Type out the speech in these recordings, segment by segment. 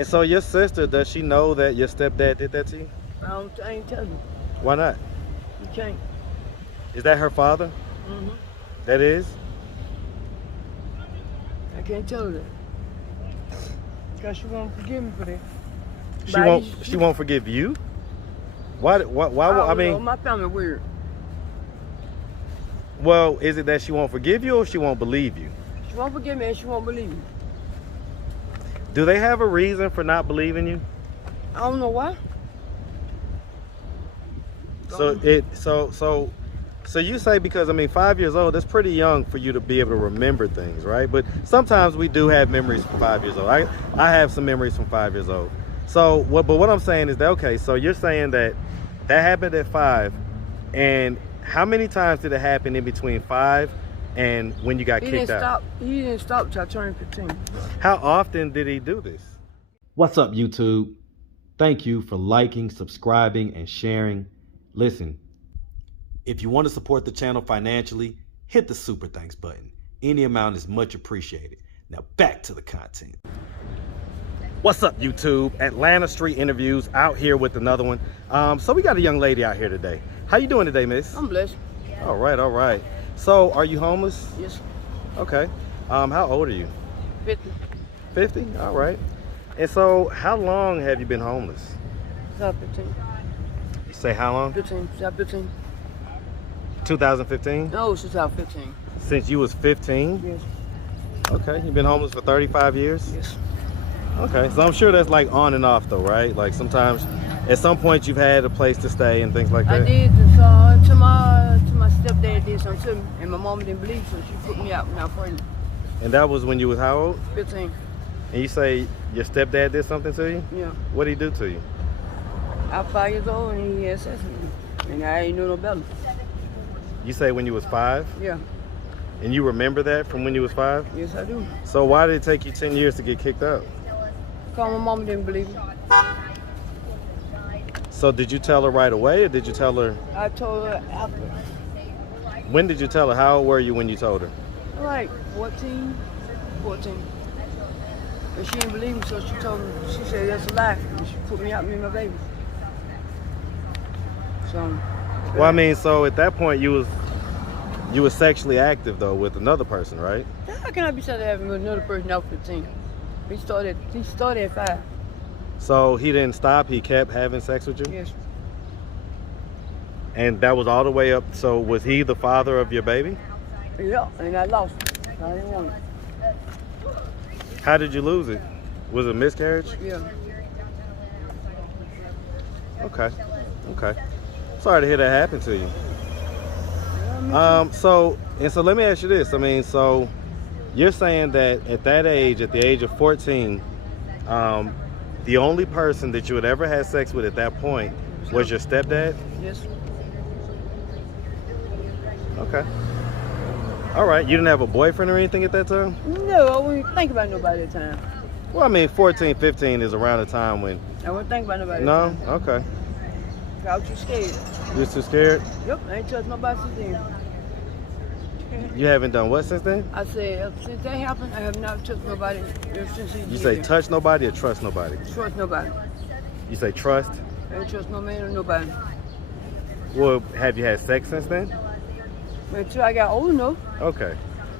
And so your sister, does she know that your stepdad did that to you? I ain't telling you. Why not? You can't. Is that her father? Mm-hmm. That is? I can't tell her that. Because she won't forgive me for that. She won't forgive you? Why I mean, know, my family weird. Well, is it that she won't forgive you or she won't believe you? She won't forgive me and she won't believe me. Do they have a reason for not believing you? I don't know why. So you say, because I mean 5 years old, that's pretty young for you to be able to remember things, right? But sometimes we do have memories from 5 years old. I have some memories from 5 years old. So but what I'm saying is that, okay, so you're saying that happened at 5, and how many times did it happen in between 5 and when you got kicked out? He didn't stop till I turned 15. How often did he do this? What's up, YouTube? Thank you for liking, subscribing, and sharing. Listen, if you want to support the channel financially, hit the super thanks button. Any amount is much appreciated. Now back to the content. What's up, YouTube? Atlanta Street Interviews, out here with another one. So we got a young lady out here today. How you doing today, miss? I'm blessed. All right, all right. So are you homeless? Yes. Okay. How old are you? 50. 50? All right. And so how long have you been homeless? Since 15. You say how long? 15. Since 15. 2015? No, since I was 15. Since you was 15? Yes. Okay, you've been homeless for 35 years? Yes. Okay, so I'm sure that's like on and off though, right? Like sometimes, at some point you've had a place to stay and things like that? I did this to my stepdad did something to me, and my mom didn't believe, so she put me out when I was pregnant. And that was when you was how old? 15. And you say your stepdad did something to you? Yeah. What did he do to you? I was 5 years old and he had sex with me, and I ain't know no better. You say when you was 5? Yeah. And you remember that from when you was 5? Yes, I do. So why did it take you 10 years to get kicked out? Because my mom didn't believe me. So did you tell her right away or did you tell her? I told her after. When did you tell her? How old were you when you told her? Like 14. And she didn't believe me, so she told me, she said that's a lie. And she put me out, me and my baby. So. Well, I mean, so at that point you was sexually active though with another person, right? How can I be sexually active with another person out 15? He started at 5. So he didn't stop, he kept having sex with you? Yes. And that was all the way up, so was he the father of your baby? Yeah, and I lost it. I didn't want it. How did you lose it? Was it a miscarriage? Yeah. Okay. Sorry to hear that happen to you. Yeah, so let me ask you this. I mean, so you're saying that at that age, at the age of 14, the only person that you had ever had sex with at that point was your stepdad? Yes. Okay. All right. You didn't have a boyfriend or anything at that time? No, I wouldn't think about nobody at the time. Well, I mean, 14, 15 is around the time when... I wouldn't think about nobody No? at the time. Okay. I was too scared. You're too scared? Yep, I ain't touched nobody since then. You haven't done what since then? I said, since that happened, I have not touched nobody ever since he You say touch nobody or trust nobody? Trust nobody. You say trust? I ain't trust no man or nobody. Well, have you had sex since then? Until I got old enough. Okay.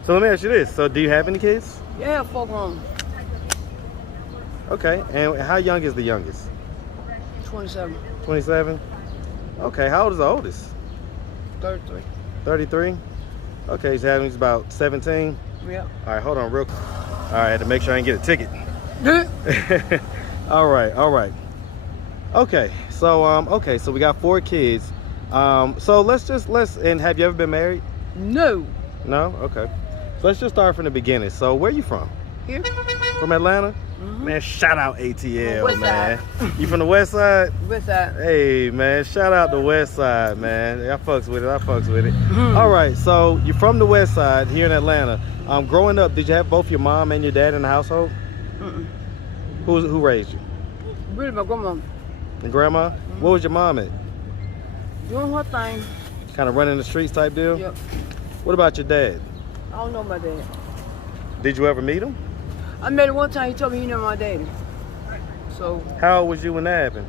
So let me ask you this. So do you have any kids? Yeah, I have 4 grown. Okay. And how young is the youngest? 27. 27? Okay. How old is the oldest? 33. 33? Okay, he's about 17? Yeah. All right, hold on real quick. All right, I had to make sure I didn't get a ticket. All right. Okay, so we got 4 kids. So and have you ever been married? No. No? Okay. So let's just start from the beginning. So where you from? Here? From Atlanta? Mm-hmm. Man, shout out ATL, West man. side. You from the west side? West side. Hey, man, shout out the west side, man. I fucks with it. Mm-hmm. All right, so you're from the west side here in Atlanta. Growing up, did you have both your mom and your dad in the household? Mm-mm. Who raised you? Really, my grandma. And grandma? Mm-hmm. What was your mom at? Doing her thing. Kind of running the streets type deal? Yep. What about your dad? I don't know my dad. Did you ever meet him? I met him one time. He told me he knew my daddy. So, How old was you when that happened?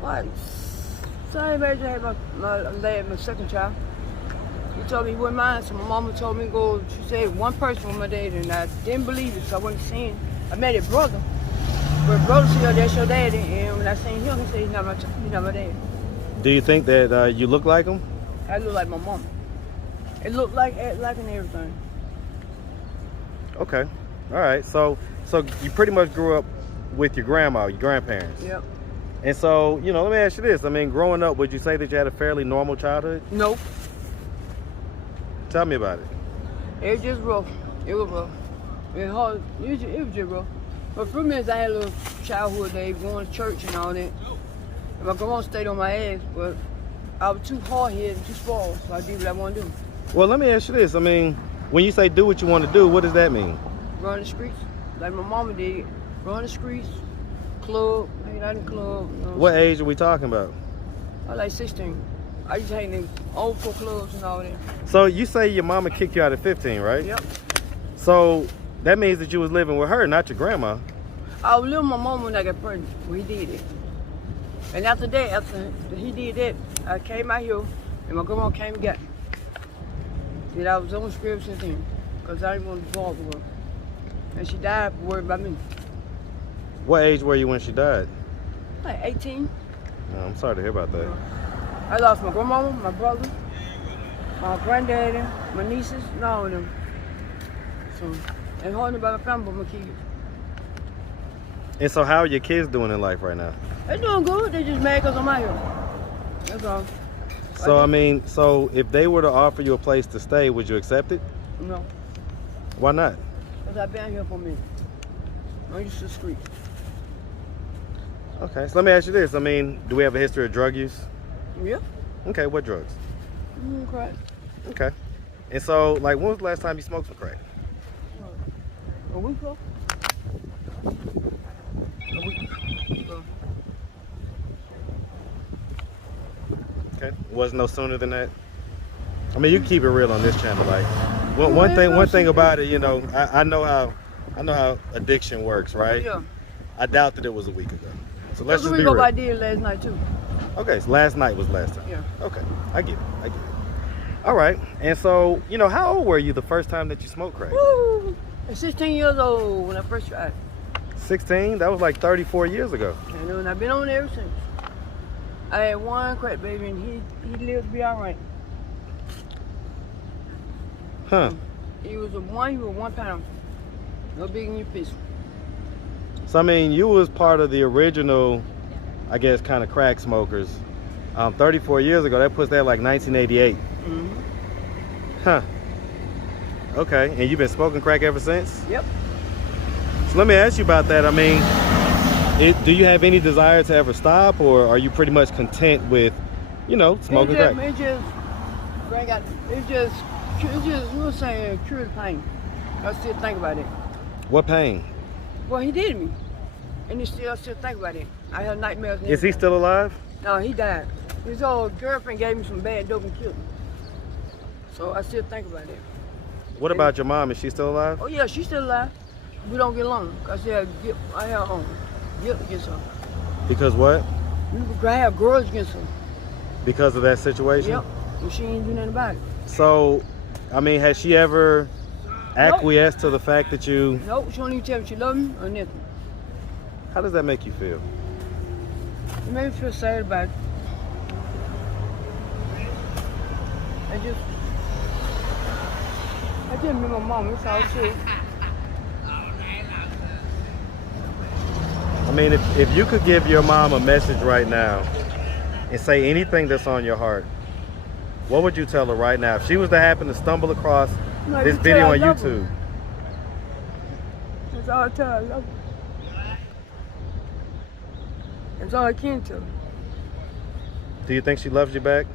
what? Same age I had my second child. He told me he wouldn't mind, so my mama told me to go. She said one person with my dad, and I didn't believe it, so I went to see him. I met his brother, but brother said, "That's your daddy," and when I seen him, he said, "He's not my dad." Do you think that you look like him? I look like my mama. It looked like and everything. Okay, all right. So you pretty much grew up with your grandma, your grandparents. Yep. And so, let me ask you this. I mean, growing up, would you say that you had a fairly normal childhood? Nope. Tell me about it. It was just rough. It was rough. It was just rough. But for me, I had a little childhood days, going to church and all that. And my grandma stayed on my ass, but I was too hard-headed and too spoiled, so I did what I wanted to do. Well, let me ask you this. I mean, when you say do what you want to do, what does that mean? Run the streets, like my mama did. Run the streets, club, hang out in the club. What age are we talking about? I was like 16. I used to hang in old folk clubs and all that. So you say your mama kicked you out at 15, right? Yep. So that means that you was living with her, not your grandma. I was living with my mom when I got pregnant, when he did it. And after that, after he did that, I came out here, and my grandma came and got me. Then I was on the script since then, because I didn't want to bother with her. And she died worried about me. What age were you when she died? Like 18. Oh, I'm sorry to hear about that. I lost my grandmama, my brother, my granddaddy, my nieces, and all of them. So, ain't hard about my family but my kids. And so how are your kids doing in life right now? They doing good, they just mad because I'm out here. That's all. So, I mean, so if they were to offer you a place to stay, would you accept it? No, Why not? because I've been here for a minute. I'm used to the street. Okay, so let me ask you this. I mean, do we have a history of drug use? Yeah. Okay, what drugs? Crack. Okay. And so, like, when was the last time you smoked some crack? A week ago. A week ago. Okay. Wasn't no sooner than that? I mean, you can keep it real on this channel. Like, one thing about it, I know how addiction works, right? Yeah. I doubt that it was a week ago. So let's just we be go real. I did last night too. Okay, so last night was last time. Yeah. Okay, I get it. All right, and so, how old were you the first time that you smoked crack? Woo! I'm 16 years old when I first tried. 16? That was like 34 years ago. And I've been on it ever since. I had one crack baby and he lived to be all right. Huh. He was 1 pound. No bigger than your fist. So, I mean, you was part of the original, I guess, kind of crack smokers. 34 years ago, that puts that like 1988. Mm-hmm. Huh. Okay, and you've been smoking crack ever since? Yep. So let me ask you about that. I mean, do you have any desire to ever stop, or are you pretty much content with, smoking crack? It just, you were saying, cure the pain. I still think about it. What pain? Well, he did me. And I still think about it. I have nightmares. Is he still alive? No, he died. His old girlfriend gave me some bad dope and killed me. So I still think about it. What about your mom? Is she still alive? Oh yeah, she's still alive. We don't get along. Cause I have guilt against her. Because what? I have grudge against her. Because of that situation? Yep. And she ain't do nothing about it. So, I mean, has she ever acquiesced to the fact that you... Nope, she don't even tell me she love me or nothing. How does that make you feel? It made me feel sad about it. I just miss my mom, that's all shit. I mean, if you could give your mom a message right now and say anything that's on your heart, what would you tell her right now? If she was to happen to stumble across this video on YouTube. That's all I tell her, I love her. That's all I can tell her. Do you think she loves you back?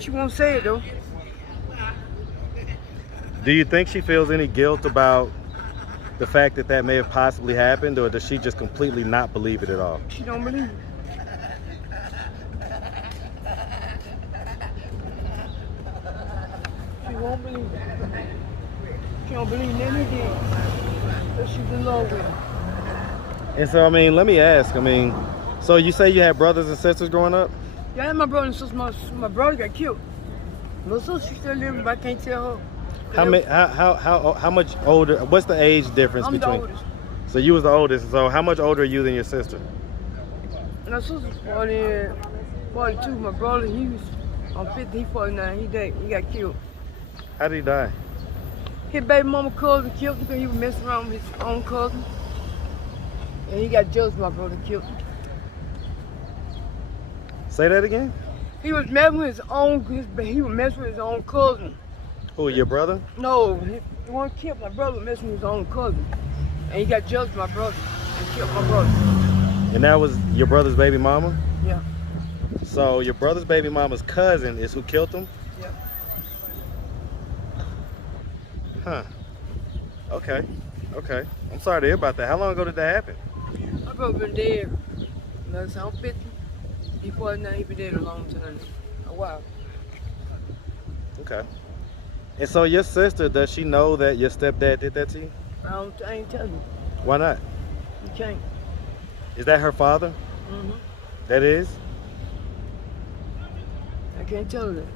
She won't say it though. Do you think she feels any guilt about the fact that may have possibly happened, or does she just completely not believe it at all? She don't believe it. She won't believe it. She don't believe anything that she's in love with. And so, I mean, let me ask. I mean, so you say you had brothers and sisters growing up? Yeah, I had my brother and sister. My brother got killed. My sister, she still living, but I can't tell her. How much older? What's the age difference I'm between? the oldest. So you was the oldest. So how much older are you than your sister? My sister's 42. My brother, he was on 50. He 49. He died. He got killed. How did he die? His baby mama cousin killed him because he was messing around with his own cousin. And he got jealous. My brother killed him. Say that again. He was messing with his own. He was messing with his own cousin. Who, your brother? No, he wasn't killed. My brother was messing with his own cousin, and he got jealous of my brother and killed my brother. And that was your brother's baby mama? Yeah. So your brother's baby mama's cousin is who killed him? Yeah. Huh. Okay. Okay. I'm sorry to hear about that. How long ago did that happen? My brother been dead. I'm 50. He 49. He been dead a long time. A while. Okay. And so your sister, does she know that your stepdad did that to you? I ain't telling you. Why not? You can't. Is that her father? Mm-hmm. That is? I can't tell her that.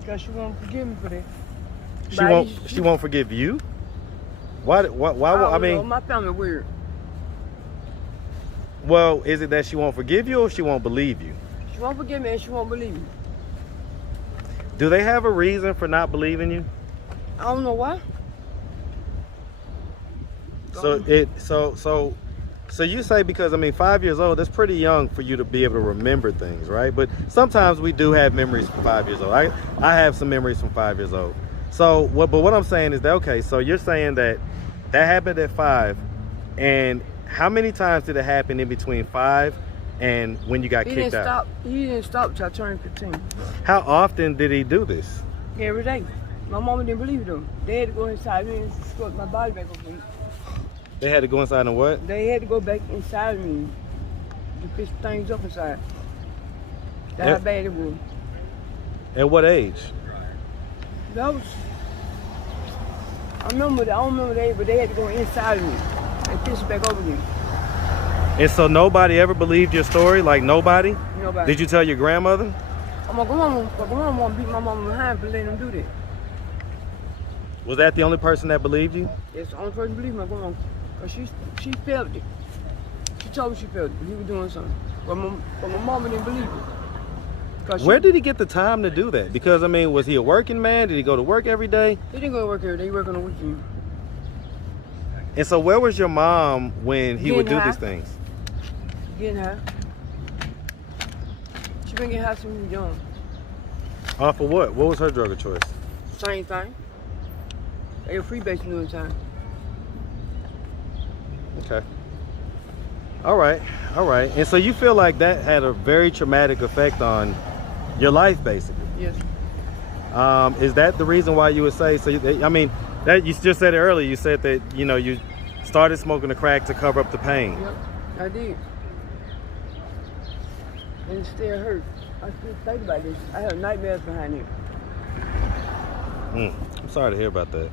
Because she won't forgive me for that. She won't forgive you? Why I mean, know. My family weird. Well, is it that she won't forgive you or she won't believe you? She won't forgive me and she won't believe me. Do they have a reason for not believing you? I don't know why. So you say, because I mean 5 years old, that's pretty young for you to be able to remember things, right? But sometimes we do have memories from 5 years old. I have some memories from 5 years old. So what I'm saying is that, okay, so you're saying that happened at 5, and how many times did it happen in between 5 and when you got kicked out? He didn't stop till I turned 15. How often did he do this? Every day. My mama didn't believe them. They had to go inside me and squirt my body back up. They had to go inside and what? They had to go back inside me to fix things up inside. That's how bad it was. At what age? That was, I don't remember the age, but they had to go inside of me and fix it back over again. And so nobody ever believed your story? Like nobody? Nobody. Did you tell your grandmother? My grandma beat my mama behind for letting them do that. Was that the only person that believed you? It's the only person that believed my grandma. Because she felt it. She told me she felt it. He was doing something. But my mama didn't believe it. Where did he get the time to do that? Because, I mean, was he a working man? Did he go to work every day? He didn't go to work every day. He worked on the weekend. And so where was your mom when he would do these things? Getting high. She been getting high since we were young. Off of what? What was her drug of choice? Same thing. They were freebasing during the time. Okay. All right. And so you feel like that had a very traumatic effect on your life, basically? Yes. Is that the reason why you would say, so I mean, that you just said it earlier, you said that, you know, you started smoking the crack to cover up the pain. Yep, I did. And it still hurt. I still think about this. I have nightmares behind it. I'm sorry to hear about that.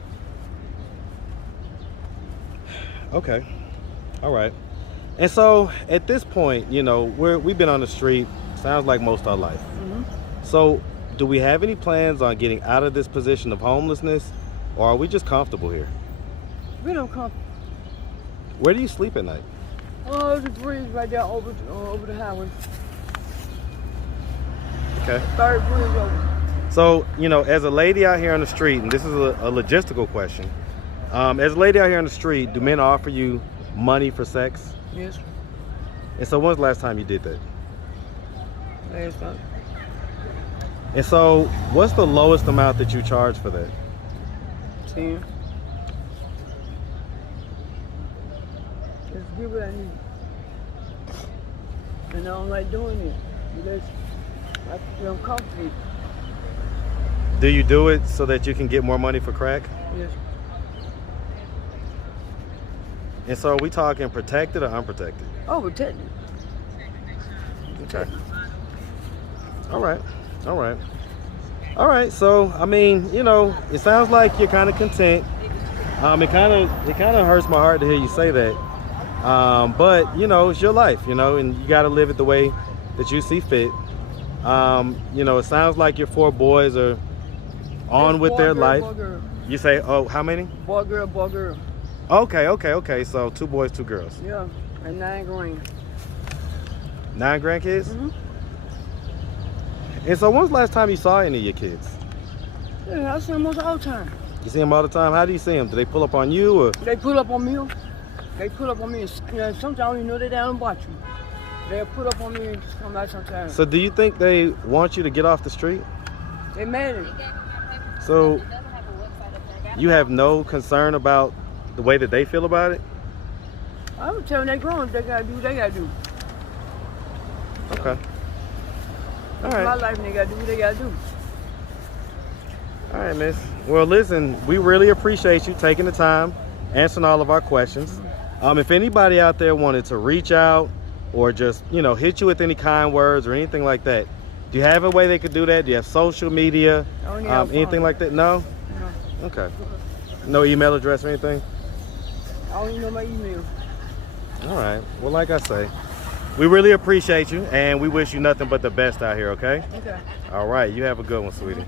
Okay. All right. And so at this point, you know, we've been on the street, sounds like most of our life. Mm-hmm. So do we have any plans on getting out of this position of homelessness, or are we just comfortable here? We don't come. Where do you sleep at night? Oh, the bridge right there over the highway. Okay. Third bridge over. So, you know, as a lady out here on the street, and this is a logistical question, as a lady out here on the street, do men offer you money for sex? Yes. And so when's the last time you did that? Last time. And so what's the lowest amount that you charge for that? 10. Just give what I need. And I don't like doing it because I feel uncomfortable. Do you do it so that you can get more money for crack? Yes. And so are we talking protected or unprotected? Oh, protected. Okay. All right. So, I mean, you know, it sounds like you're kind of content. It kind of hurts my heart to hear you say that. But you know, it's your life, you know, and you got to live it the way that you see fit. You know, it sounds like your 4 boys are on with their life. Boy, girl. You say, oh, how many? Boy, girl, boy, girl. Okay. So 2 boys, 2 girls. Yeah, and 9 grand. 9 grandkids? Mm-hmm. And so when's the last time you saw any of your kids? Yeah, I see them all the time. You see them all the time? How do you see them? Do they pull up on you or? They pull up on me. They pull up on me. And, you know, sometimes you know they down and watch me. They'll put up on me and just come back sometimes. So do you think they want you to get off the street? They mad at me. So you have no concern about the way that they feel about it? I'm telling they grown, they gotta do what they gotta do. Okay. All It's right. my life and they gotta do what they gotta do. All right, miss. Well, listen, we really appreciate you taking the time, answering all of our questions. If anybody out there wanted to reach out or just, you know, hit you with any kind words or anything like that, do you have a way they could do that? Do you have social media? Anything like that? No? No. Okay. No email address or anything? I don't even know my email. All right. Well, like I say, we really appreciate you and we wish you nothing but the best out here, okay? Okay. All right. You have a good one, sweetie.